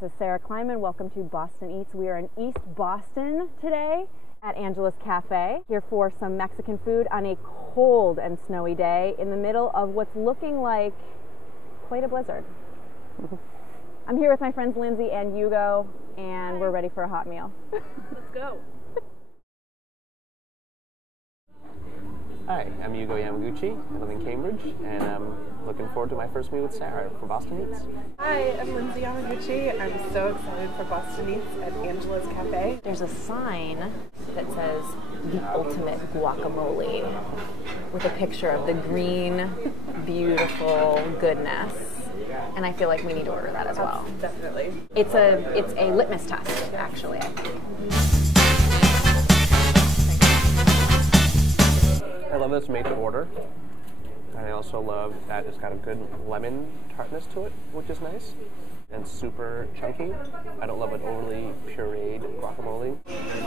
This is Sarah Kleinman. Welcome to Boston Eats. We are in East Boston today at Angela's Cafe, here for some Mexican food on a cold and snowy day in the middle of what's looking like quite a blizzard. I'm here with my friends Lindsay and Hugo, and we're ready for a hot meal. Let's go. Hi, I'm Hugo Yamaguchi. I live in Cambridge, and I'm looking forward to my first meet with Sarah for Boston Eats. Hi, I'm Lindsay Yamaguchi. I'm so excited for Boston Eats at Angela's Cafe. There's a sign that says the ultimate guacamole with a picture of the green, beautiful goodness. And I feel like we need to order that as well. Definitely. It's a litmus test, actually, I think. I love that it's made to order. And I also love that it's got a good lemon tartness to it, which is nice. And super chunky. I don't love an overly pureed guacamole.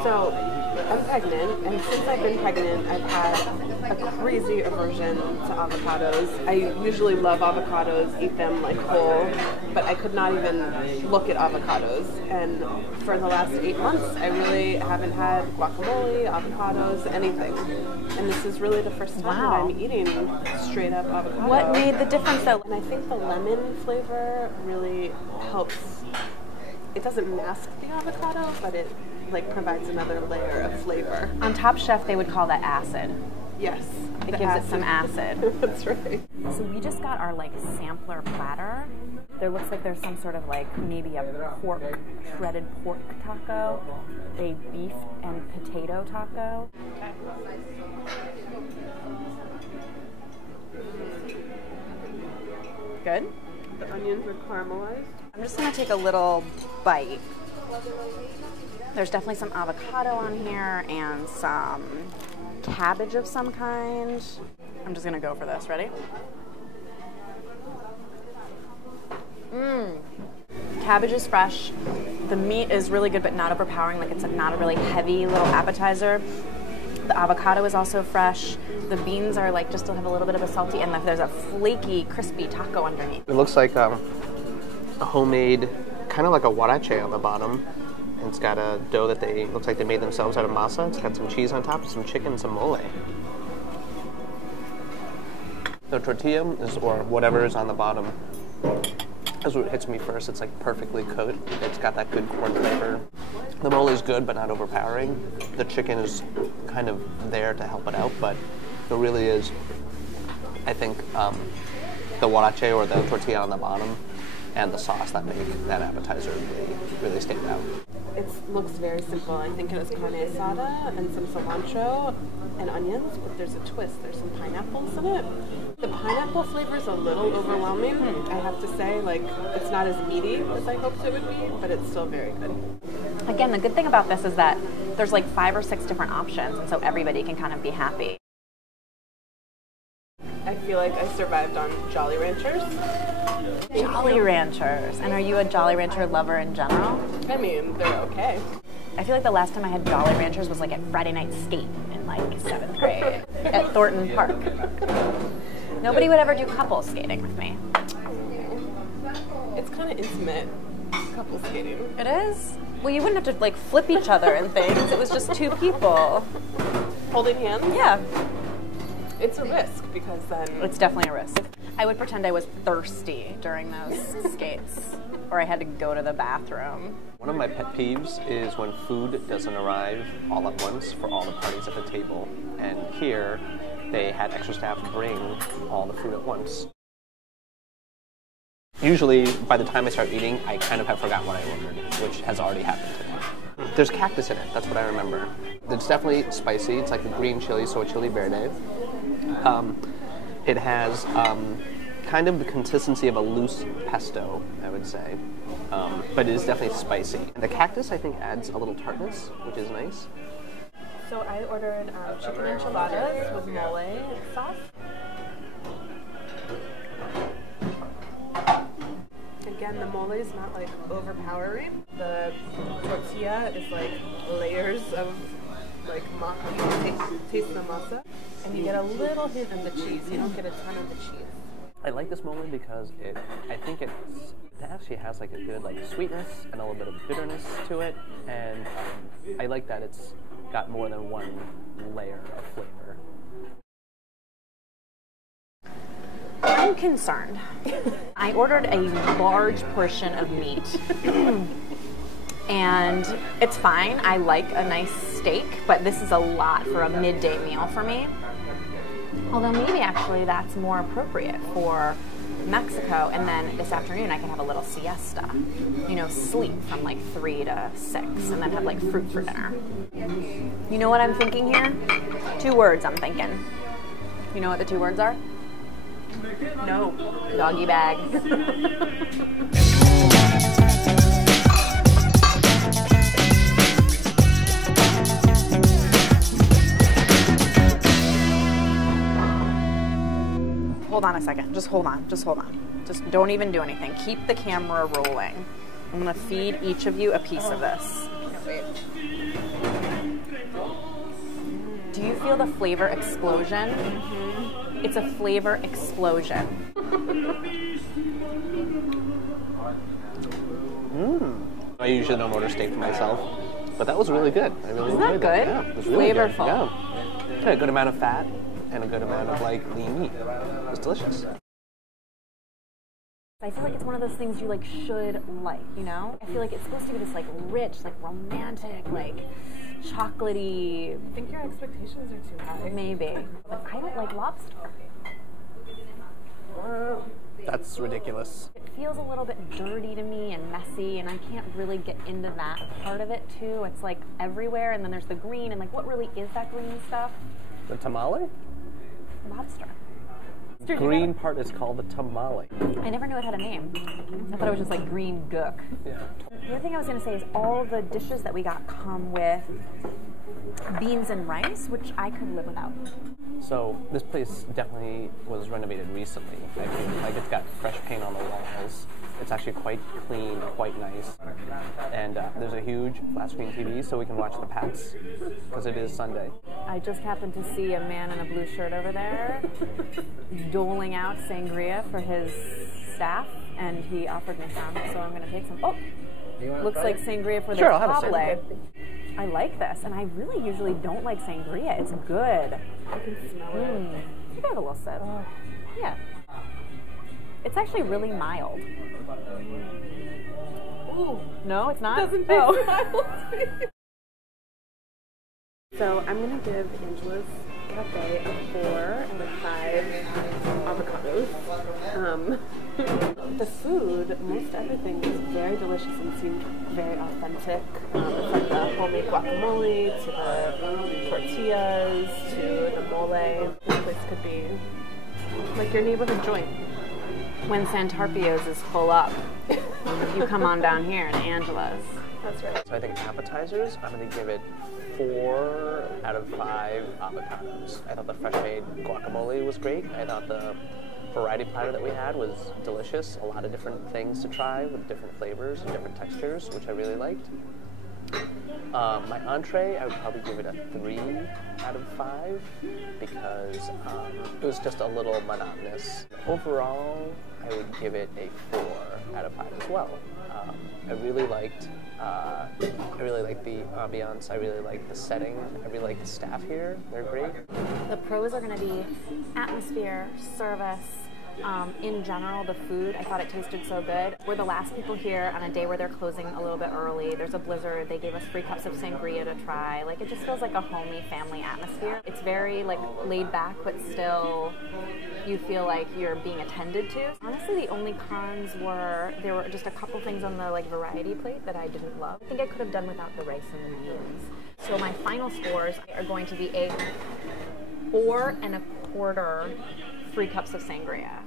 So, I'm pregnant, and since I've been pregnant, I've had a crazy aversion to avocados. I usually love avocados, eat them like whole, but I could not even look at avocados. And for the last 8 months, I really haven't had guacamole, avocados, anything. And this is really the first time that I'm eating straight up avocado. What made the difference though? And I think the lemon flavor really helps. It doesn't mask the avocado, but it like provides another layer of flavor. On Top Chef, they would call that acid. Yes. It gives it some acid. That's right. So we just got our like sampler platter. There looks like there's some sort of like maybe a shredded pork taco, a beef and potato taco. Good? The onions are caramelized. I'm just gonna take a little bite. There's definitely some avocado on here and some cabbage of some kind. I'm just gonna go for this. Ready? Cabbage is fresh. The meat is really good, but not overpowering. Like it's not a really heavy little appetizer. The avocado is also fresh. The beans are like just still have a little bit of a salty, and there's a flaky, crispy taco underneath. It looks like a homemade, kind of like a huarache on the bottom. And it's got a dough that looks like they made themselves out of masa. It's got some cheese on top, some chicken, some mole. The tortilla or whatever is on the bottom, that's what hits me first. It's like perfectly cooked. It's got that good corn flavor. The mole is good, but not overpowering. The chicken is kind of there to help it out, but it really is, I think, the huarache or the tortilla on the bottom and the sauce that make that appetizer really stand out. It looks very simple. I think it has carne asada and some cilantro and onions, but there's a twist. There's some pineapples in it. The pineapple flavor is a little overwhelming, I have to say. Like, it's not as meaty as I hoped it would be, but it's still very good. Again, the good thing about this is that there's like 5 or 6 different options, and so everybody can kind of be happy. I feel like I survived on Jolly Ranchers. Jolly Ranchers. And are you a Jolly Rancher lover in general? I mean, they're okay. I feel like the last time I had Jolly Ranchers was like at Friday night skate in like 7th grade at Thornton Park. Nobody would ever do couple skating with me. It's kind of intimate, couple skating. It is? Well, you wouldn't have to like flip each other and things. It was just 2 people. Holding hands? Yeah. It's a risk because then... It's definitely a risk. I would pretend I was thirsty during those skates, or I had to go to the bathroom. One of my pet peeves is when food doesn't arrive all at once for all the parties at the table. And here, they had extra staff bring all the food at once. Usually, by the time I start eating, I kind of have forgotten what I ordered, which has already happened today. There's cactus in it, that's what I remember. It's definitely spicy, it's like a green chili, so a chili verde. It has kind of the consistency of a loose pesto, I would say, but it is definitely spicy. The cactus, I think, adds a little tartness, which is nice. So I ordered chicken enchiladas with mole sauce. Again, the mole is not like overpowering. The tortilla is like layers of like masa. Taste the masa. And you get a little hint of the cheese. You don't get a ton of the cheese. I like this mole because I think it actually has like a good like sweetness and a little bit of bitterness to it, and I like that it's got more than one layer of flavor. I'm concerned. I ordered a large portion of meat. And it's fine. I like a nice steak, but this is a lot for a midday meal for me. Although maybe actually that's more appropriate for Mexico, and then this afternoon I can have a little siesta. You know, sleep from like 3 to 6, and then have like fruit for dinner. You know what I'm thinking here? 2 words I'm thinking. You know what the 2 words are? No. Doggy bag. Hold on a second. Just hold on. Just hold on. Just don't even do anything. Keep the camera rolling. I'm going to feed each of you a piece of this. Do you feel the flavor explosion? Mm-hmm. It's a flavor explosion. I usually don't order steak for myself, but that was really good. I really Isn't that enjoyed good? Yeah, it was really Flavorful. Good. Yeah. Had a good amount of fat and a good amount of like lean meat. It was delicious. I feel like it's one of those things you like should like, you know? I feel like it's supposed to be this like rich, like romantic, like chocolatey. I think your expectations are too high. Maybe. But I don't like lobster. That's ridiculous. It feels a little bit dirty to me and messy, and I can't really get into that part of it too. It's like everywhere, and then there's the green, and like what really is that green stuff? The tamale? Lobster. Green part is called the tamale. I never knew it had a name. I thought it was just like green gook. Yeah. The other thing I was going to say is all the dishes that we got come with beans and rice, which I could live without. So this place definitely was renovated recently. I feel like it's got fresh paint on the walls. It's actually quite clean, quite nice. And there's a huge flat screen TV so we can watch the Pats because it is Sunday. I just happened to see a man in a blue shirt over there doling out sangria for his staff, and he offered me some, so I'm going to take some. Oh, looks like sangria for Sure, the I'll have a table. sangria. I like this, and I really usually don't like sangria. It's good. I can smell it. You can have a little sip. Yeah. It's actually really mild. Ooh. No, it's not? Doesn't Oh. taste mild. So I'm gonna give Angela's Cafe a 4 out of 5 avocados. The food, most everything was very delicious and seemed very authentic. From the homemade guacamole to the tortillas to the mole. This place could be like your neighborhood joint. When Santarpio's is full up, you come on down here to Angela's. That's right. So I think appetizers, I'm going to give it 4 out of 5 avocados. I thought the fresh made guacamole was great. I thought the variety platter that we had was delicious. A lot of different things to try with different flavors and different textures, which I really liked. My entree, I would probably give it a 3 out of 5 because it was just a little monotonous. Overall, I would give it a 4 out of 5 as well. I really liked the ambiance. I really liked the setting. I really like the staff here. They're great. The pros are going to be atmosphere, service. In general, the food, I thought it tasted so good. We're the last people here on a day where they're closing a little bit early. There's a blizzard. They gave us free cups of sangria to try. Like, it just feels like a homey family atmosphere. It's very, like, laid back, but still you feel like you're being attended to. Honestly, the only cons were there were just a couple things on the, like, variety plate that I didn't love. I think I could have done without the rice and the beans. So my final scores are going to be a 4 1/4 free cups of sangria.